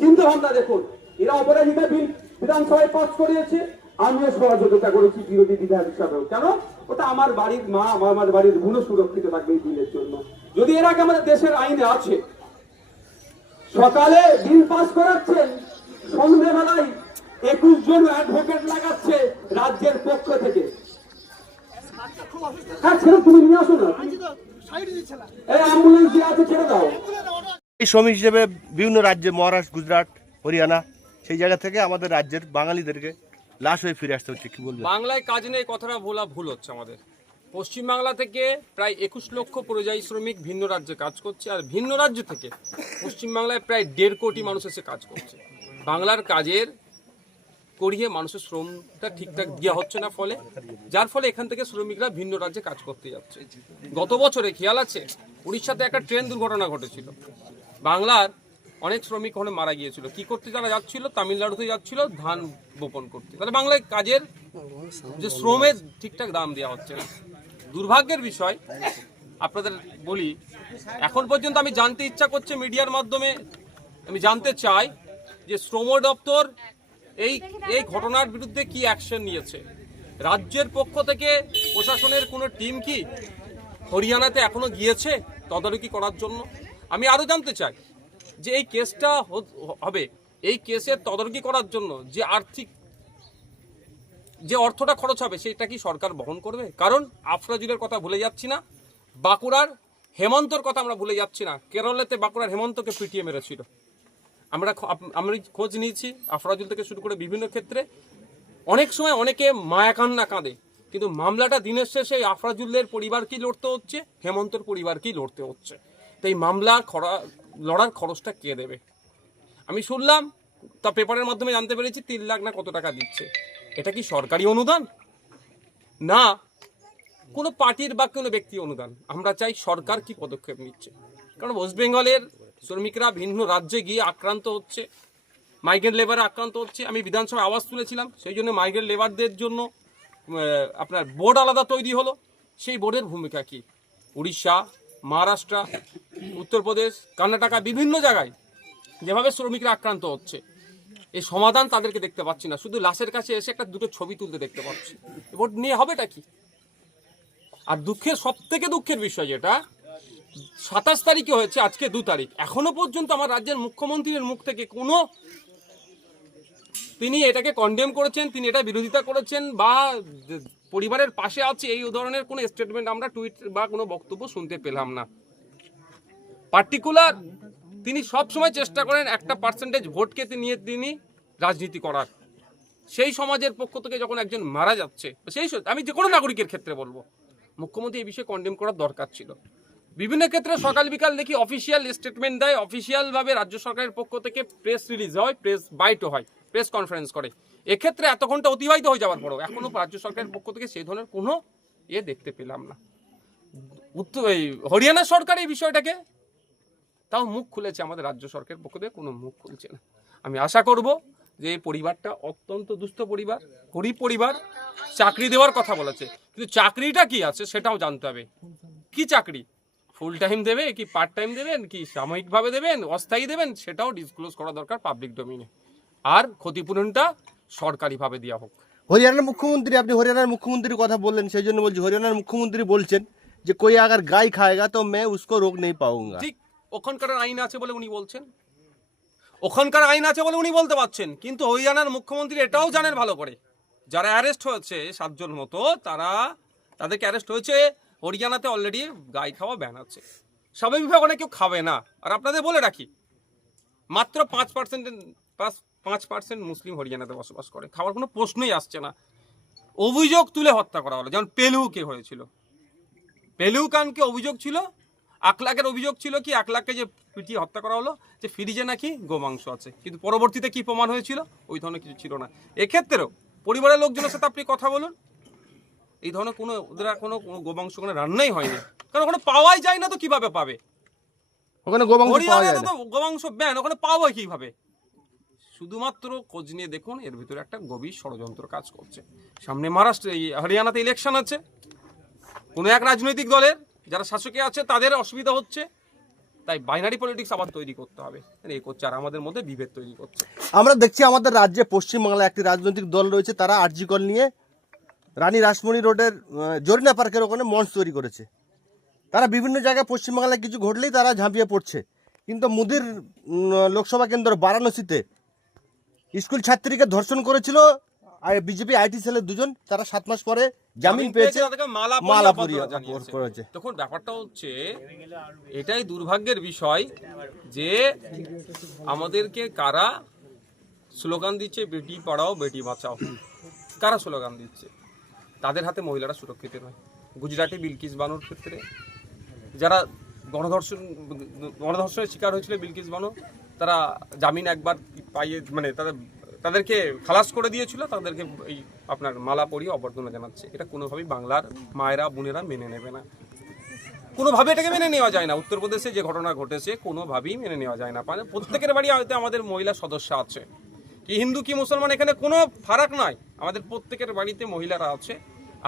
চিন্তা ভাবনা দেখুন। এরা অপরাজিতা বিল বিধানসভায় পাস করিয়েছে, আমিও সহযোগিতা করেছি বিরোধী বিধায়ক হিসাবেও। কেন? ওটা আমার বাড়ির মা, আমার বাড়ির বোনও সুরক্ষিত থাকবে এই বিলের জন্য। যদি এর আগে আমাদের দেশের আইনে আছে, সকালে বিল পাস করাচ্ছেন, সন্ধ্যেবেলায় 21 জন অ্যাডভোকেট লাগাচ্ছে রাজ্যের পক্ষ থেকে। হ্যাঁ ছেড়ে তুমি নিয়ে আসো না, এই অ্যাম্বুলেন্স দিয়ে আছে, ছেড়ে দাও। এই শ্রমিক হিসেবে বিভিন্ন রাজ্যে, মহারাষ্ট্র, গুজরাট, হরিয়ানা, সেই জায়গা থেকে আমাদের রাজ্যের বাঙালিদেরকে লাশ হয়ে ফিরে আসতে হচ্ছে। কি বলবেন? বাংলায় কাজ নেই কথাটা বলা ভুল হচ্ছে আমাদের। পশ্চিমবাংলা থেকে প্রায় 21 লক্ষ পরিযায়ী শ্রমিক ভিন্ন রাজ্যে কাজ করছে, আর ভিন্ন রাজ্য থেকে পশ্চিমবাংলায় প্রায় 1.5 কোটি মানুষ এসে কাজ করছে। বাংলার কাজের করিয়ে মানুষের শ্রমটা ঠিকঠাক দেওয়া হচ্ছে না, ফলে যার ফলে এখান থেকে শ্রমিকরা ভিন্ন রাজ্যে কাজ করতে যাচ্ছে। গত বছরে খেয়াল আছে উড়িষ্যাতে একটা ট্রেন দুর্ঘটনা ঘটেছিল, বাংলার অনেক শ্রমিক ওখানে মারা গিয়েছিল। কি করতে যারা যাচ্ছিল? তামিলনাড়ুতে যাচ্ছিল ধান বপন করতে। তাহলে বাংলায় কাজের যে শ্রমের ঠিকঠাক দাম দেওয়া হচ্ছে না। দুর্ভাগ্যের বিষয় আপনাদের বলি, এখন পর্যন্ত আমি জানতে ইচ্ছা করছে মিডিয়ার মাধ্যমে, আমি জানতে চাই যে শ্রম দপ্তর এই ঘটনার বিরুদ্ধে কি অ্যাকশন নিয়েছে। রাজ্যের পক্ষ থেকে প্রশাসনের কোনো টিম কি হরিয়ানাতে এখনো গিয়েছে তদারকি করার জন্য? আমি আরো জানতে চাই যে এই কেসটা হবে, এই কেসের তদারকি করার জন্য যে অর্থটা খরচ হবে সেটা কি সরকার বহন করবে? কারণ আফরাজুলের কথা ভুলে যাচ্ছি না, বাঁকুড়ার হেমন্তর কথা আমরা ভুলে যাচ্ছি না। কেরলেতে বাঁকুড়ার হেমন্তকে পিটিয়ে মেরেছিল। আমরা খোঁজ নিয়েছি, আফরাজুল থেকে শুরু করে বিভিন্ন ক্ষেত্রে অনেক সময় অনেকে মায়া কান্না কাঁদে, কিন্তু মামলাটা দিনের শেষে আফরাজুলের পরিবারকেই লড়তে হচ্ছে, হেমন্তর পরিবারকেই লড়তে হচ্ছে। তো এই মামলা লড়ার খরচটা কে দেবে? আমি শুনলাম, তা পেপারের মাধ্যমে জানতে পেরেছি 3 লাখ না কত টাকা দিচ্ছে। এটা কি সরকারি অনুদান না কোনো পার্টির বা কোনো ব্যক্তি অনুদান? আমরা চাই সরকার কি পদক্ষেপ নিচ্ছে। কারণ ওয়েস্ট বেঙ্গলের শ্রমিকরা ভিন্ন রাজ্যে গিয়ে আক্রান্ত হচ্ছে, মাইগ্রেন্ট লেবারে আক্রান্ত হচ্ছে। আমি বিধানসভায় আওয়াজ তুলেছিলাম, সেই জন্য মাইগ্রেন্ট লেবারদের জন্য আপনার বোর্ড আলাদা তৈরি হলো। সেই বোর্ডের ভূমিকা কি? উড়িষ্যা, মহারাষ্ট্র, উত্তরপ্রদেশ, কর্ণাটকা, বিভিন্ন জায়গায় যেভাবে শ্রমিকরা আক্রান্ত হচ্ছে, এই সমাধান তাদেরকে দেখতে পাচ্ছি না। শুধু লাশের কাছে এসে দুটো ছবি তুলতে দেখতে পাচ্ছি। বোর্ড নিয়ে হবেটা কি? আর সব থেকে দুঃখের বিষয় যেটা 27 তারিখে হয়েছে, আজকে 2 তারিখ, এখনো পর্যন্ত আমার রাজ্যের মুখ্যমন্ত্রীর মুখ থেকে তিনি এটাকে কন্ডেম করেছেন, তিনি এটা বিরোধিতা করেছেন বা পরিবারের পাশে আছে এই ধরনের কোনো স্টেটমেন্ট আমরা টুইট বা কোনো বক্তব্য শুনতে পেলাম না। পার্টিকুলার তিনি সবসময় চেষ্টা করেন একটা পার্সেন্টেজ ভোটকে নিয়ে তিনি রাজনীতি করার। সেই সমাজের পক্ষ থেকে যখন একজন মারা যাচ্ছে, আমি যে কোনো নাগরিকের ক্ষেত্রে বলবো মুখ্যমন্ত্রী এই বিষয়ে কন্ডেম করার দরকার ছিল। বিভিন্ন ক্ষেত্রে সকাল বিকাল দেখি অফিসিয়াল স্টেটমেন্ট দেয়, অফিসিয়ালভাবে রাজ্য সরকারের পক্ষ থেকে প্রেস রিলিজ হয়, প্রেস বাইটও হয়, প্রেস কনফারেন্স করে। এক্ষেত্রে এত ঘন্টা অতিবাহিত হয়ে যাওয়ার পরেও এখনো রাজ্য সরকারের পক্ষ থেকে সেই ধরনের কোনো দেখতে পেলাম না। হরিয়ানা সরকার এই বিষয়টাকে তাও মুখ খুলেছে, আমাদের রাজ্য সরকারের পক্ষ থেকে কোনো মুখ খুলছে না। আমি আশা করব যে এই পরিবারটা অত্যন্ত দুস্থ পরিবার, গরিব পরিবার, চাকরি দেওয়ার কথা বলেছে, কিন্তু চাকরিটা কি আছে সেটাও জানতে হবে। কি চাকরি? ফুল টাইম দেবে কি পার্ট টাইম দেবেন কি সাময়িকভাবে দেবেন অস্থায়ী দেবেন সেটাও ডিসক্লোজ করা দরকার পাবলিক ডোমেইনে। আর ক্ষতিপূরণটা সরকারিভাবে দেওয়া হোক। হরিয়ানার মুখ্যমন্ত্রী, আপনি হরিয়ানার মুখ্যমন্ত্রীর কথা বললেন, সেই জন্য বলছি হরিয়ানার মুখ্যমন্ত্রী বলছেন যে কোই আগার গাই খায়গা তো मैं उसको रोक नहीं पाऊंगा। ঠিক ওখানকার আইন আছে বলে উনি বলছেন, ওখানকার আইন আছে বলে উনি বলতে পারছেন, কিন্তু হরিয়ানার মুখ্যমন্ত্রী এটাও জানেন ভালো করে যারা অ্যারেস্ট হয়েছে 7 জন মতো, তাদেরকে অ্যারেস্ট হয়েছে হরিয়ানাতে অলরেডি গাই খাওয়া ব্যান আছে। স্বাভাবিকভাবে অনেক কেউ খাবে না। আর আপনাদের বলে রাখি, মাত্র 5% মুসলিম হরিয়ানাতে বসবাস করে, খাওয়ার কোনো প্রশ্নই আসছে না। অভিযোগ তুলে হত্যা করা হলো, যেমন পেলুকে হয়েছিল, পেলু খানকে অভিযোগ ছিল, আকলাকের অভিযোগ ছিল কি আকলাককে যে পিটিয়ে হত্যা করা হলো যে ফ্রিজে নাকি গোমাংস আছে, কিন্তু পরবর্তীতে কি প্রমাণ হয়েছিল? ওই ধরনের কিছু ছিল না। এক্ষেত্রেও পরিবারের লোকজনের সাথে আপনি কথা বলুন, এই ধরনের কোনো ওদের কোনো গোমাংস কোনো রান্নাই হয়নি, কারণ ওখানে পাওয়াই যায় না, তো কিভাবে পাবে? ওখানে গোমাংস পাওয়া যায় হরিয়ানাতে না। তো গোমাংস ব্যান, ওখানে পাওয়া কিভাবে? শুধুমাত্র খোঁজ নিয়ে দেখুন, এর ভিতরে একটা গভীর ষড়যন্ত্র কাজ করছে। সামনে মহারাষ্ট্র, এই হরিয়ানাতে ইলেকশন আছে, কোনো এক রাজনৈতিক দলের যারা শাসকে আছে তাদের অসুবিধা হচ্ছে, তাই বাইনারি পলিটিক্স আবার তৈরি করতে হবে, এ করছে আর আমাদের মধ্যে বিভেদ তৈরি করছে। আমরা দেখছি আমাদের রাজ্যে পশ্চিমবাংলায় একটি রাজনৈতিক দল রয়েছে, তারা আরজি কল নিয়ে রানী রাসমণি রোডের জরিনা পার্কের ওখানে মঞ্চ তৈরি করেছে। তারা বিভিন্ন জায়গায় পশ্চিমবাংলায় কিছু ঘটলেই তারা ঝাঁপিয়ে পড়ছে। কিন্তু মুদির লোকসভা কেন্দ্র বারাণসীতে স্কুল ছাত্রীকে ধর্ষণ করেছিল আর বিজেপি আইটি সেলের দুজন, তারা 7 মাস পরে জামিন পেয়েছে, তাদেরকে মালা পরিয়ে পরিয়ে করেছে। তখন ব্যাপারটা হচ্ছে এটাই দুর্ভাগ্যের বিষয় যে আমাদেরকে কারা স্লোগান দিচ্ছে বেটি পড়াও বেটি বাঁচাও, কারা স্লোগান দিচ্ছে, তাদের হাতে মহিলারা সুরক্ষিত নয়। গুজরাটে বিলকিস বানুর ক্ষেত্রে যারা গণধর্ষণের শিকার হয়েছিল বিলকিস বানু, তারা জামিন একবার পাইয়ে মানে তাদেরকে খালাস করে দিয়েছিল, তাদেরকে এই আপনার মালা পরিয়ে অভ্যর্থনা জানাচ্ছে। এটা কোনোভাবেই বাংলার মায়েরা বোনেরা মেনে নেবে না, কোনোভাবে এটাকে মেনে নেওয়া যায় না। উত্তরপ্রদেশে যে ঘটনা ঘটেছে কোনোভাবেই মেনে নেওয়া যায় না। মানে প্রত্যেকের বাড়ি হয়তো আমাদের মহিলা সদস্য আছে, কি হিন্দু কি মুসলমান এখানে কোনো ফারাক নাই, আমাদের প্রত্যেকের বাড়িতে মহিলারা আছে।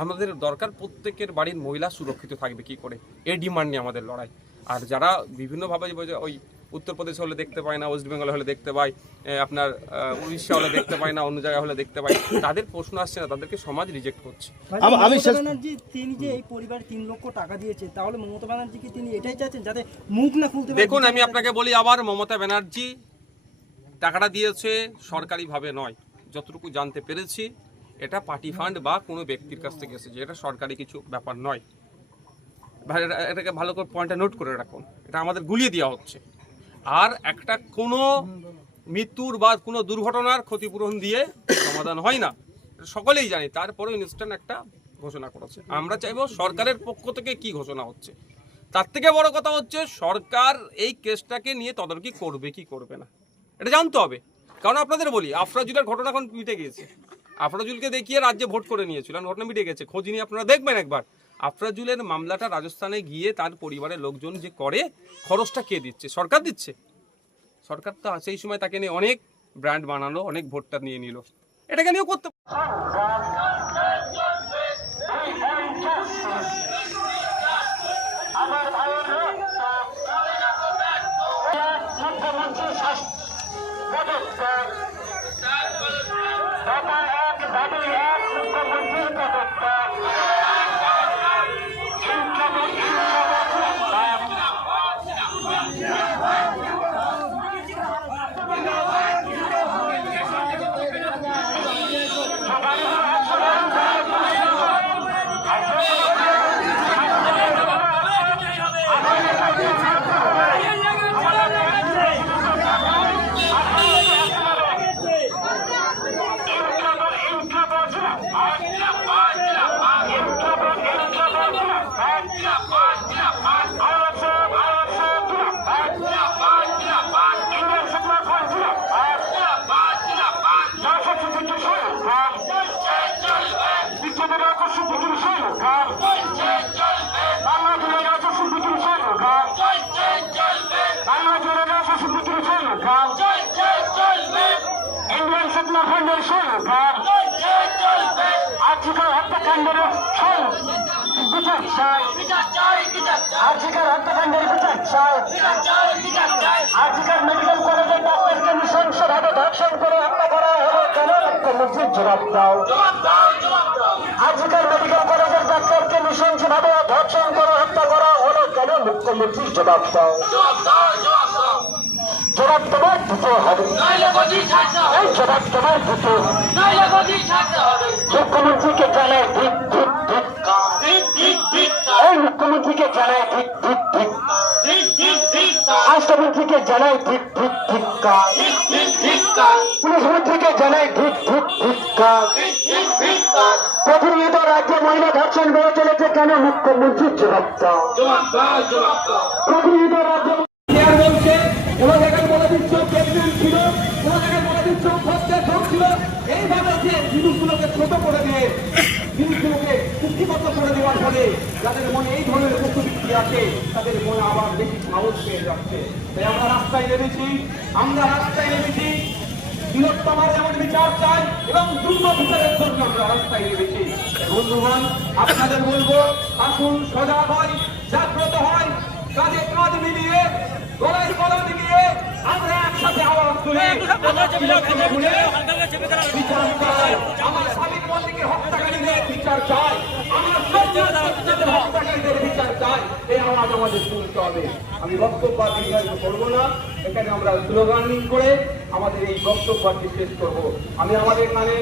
আমাদের দরকার প্রত্যেকের বাড়ির মহিলা সুরক্ষিত থাকবে কি করে, এই ডিমান্ড নিয়ে আমাদের লড়াই। আর যারা বিভিন্নভাবে ওই উত্তরপ্রদেশ হলে দেখতে পায় না, ওয়েস্ট বেঙ্গল হলে দেখতে পায়, আপনার উড়িষ্যা হলে দেখতে পায় না, অন্য জায়গায় হলে দেখতে পায়, তাদের প্রশ্ন আসছে না, তাদেরকে সমাজ রিজেক্ট করছে। মমতা ব্যানার্জি তিনি যে এই পরিবার 3 লক্ষ টাকা দিয়েছে, তাহলে মমতা ব্যানার্জি কি তিনি এটাই চাচ্ছেন যাতে মুখ না খুলতে পারে? দেখুন আমি আপনাকে বলি আবার, মমতা ব্যানার্জি টাকাটা দিয়েছে সরকারিভাবে নয়, যতটুকু জানতে পেরেছি এটা পার্টি ফান্ড বা কোনো ব্যক্তির কাছ থেকে এসেছে, এটা সরকারি কিছু ব্যাপার নয়। এটাকে ভালো করে পয়েন্টটা নোট করে রাখুন, এটা আমাদের গুলিয়ে দেওয়া হচ্ছে। আর একটা কোনো মৃত্যুর বা কোনো দুর্ঘটনার ক্ষতিপূরণ দিয়ে সমাধান হয় না, সকলেই জানি। তারপরে ইনস্ট্যান্ট একটা ঘোষণা করেছে। আমরা চাইবো সরকারের পক্ষ থেকে কি ঘোষণা হচ্ছে, তার থেকে বড় কথা হচ্ছে সরকার এই কেসটাকে নিয়ে তদারকি করবে কি করবে না, এটা জানতে হবে। কারণ আপনাদের বলি, আফরাজুলের ঘটনা এখন মিটে গিয়েছে, আফরাজুলকে দেখিয়ে রাজ্যে ভোট করে নিয়েছিল, ঘটনা মিটে গেছে। খোঁজ নিয়ে আপনারা দেখবেন একবার, আফরাজুলের মামলাটা রাজস্থানে গিয়ে তার পরিবারের লোকজন যে করে, খরচটা কে দিচ্ছে? সরকার দিচ্ছে। সরকার তো সেই সময় তাকে নিয়ে অনেক ব্র্যান্ড বানালো, অনেক ভোটটা নিয়ে নিল, এটাকে নিয়েও করতে আজিকার মেডিকেল কলেজের ডাক্তারকে নৃশংসভাবে ধর্ষণ করে হত্যা করা হলো কেন? মুখ্যমন্ত্রীর জবাব দাও। আজিকার মেডিকেল কলেজের ডাক্তারকে নৃশংসভাবে ধর্ষণ করে হত্যা করা হলো কেন? মুখ্যমন্ত্রীর জবাব দাও। জবাব তোমার দিতে হবে, এই জবাব তোমার দিতে। মুখ্যমন্ত্রীকে জানায় ধিক ধিক ধিক, এই মুখ্যমন্ত্রীকে জানায় ধিক ধিক ধিক, রাষ্ট্রমন্ত্রীকে জানায় ধিক ধিক ধিক্কার, পুলিশমন্ত্রীকে জানায় ধিক ধিক ধিক্কার। প্রতিনিয়ত রাজ্যে মহিলা ধর্ষণ বেড়ে চলেছে কেন? মুখ্যমন্ত্রীর জবাব দাও। প্রতিনিয়ত রাজ্যে বলছে এবং এখানে বলে দিচ্ছ প্রেগনেন্ট ছিল, কোন জায়গায় মোটামুটি চোখ হচ্ছে চোখ ছিল, এইভাবে যে জিনিসগুলোকে ছোট করে দিয়ে জিনিসগুলোকে কুক্ষিগত করে দেওয়ার ফলে যাদের মনে এই ধরনের প্রকৃতি আছে তাদের মনে আবার বেশি সাহস পেয়ে যাচ্ছে। তাই আমরা রাস্তায় নেমেছি, বৃহত্তমার যেমন বিচার চাই এবং দ্রুত বিচারের জন্য আমরা রাস্তায় নেমেছি। বন্ধুগণ, আপনাদের বলবো আসুন সজাগ হয়, জাগ্রত হয়, কাঁধে কাঁধ মিলিয়ে গলায় গলা মিলিয়ে আমরা একসাথে আওয়াজ তুলি। বিচার চাই, আমার স্বামীর মন্দিরে হত্যাকারীদের বিচার চাই, আমার হত্যাকারীদের বিচার চাই। এই আওয়াজ আমাদের শুনতে হবে। আমি বক্তব্য দীর্ঘায়িত করবো না, এখানে আমরা স্লোগানিং করে আমাদের এই বক্তব্যটি শেষ করবো। আমি আমাদের এখানে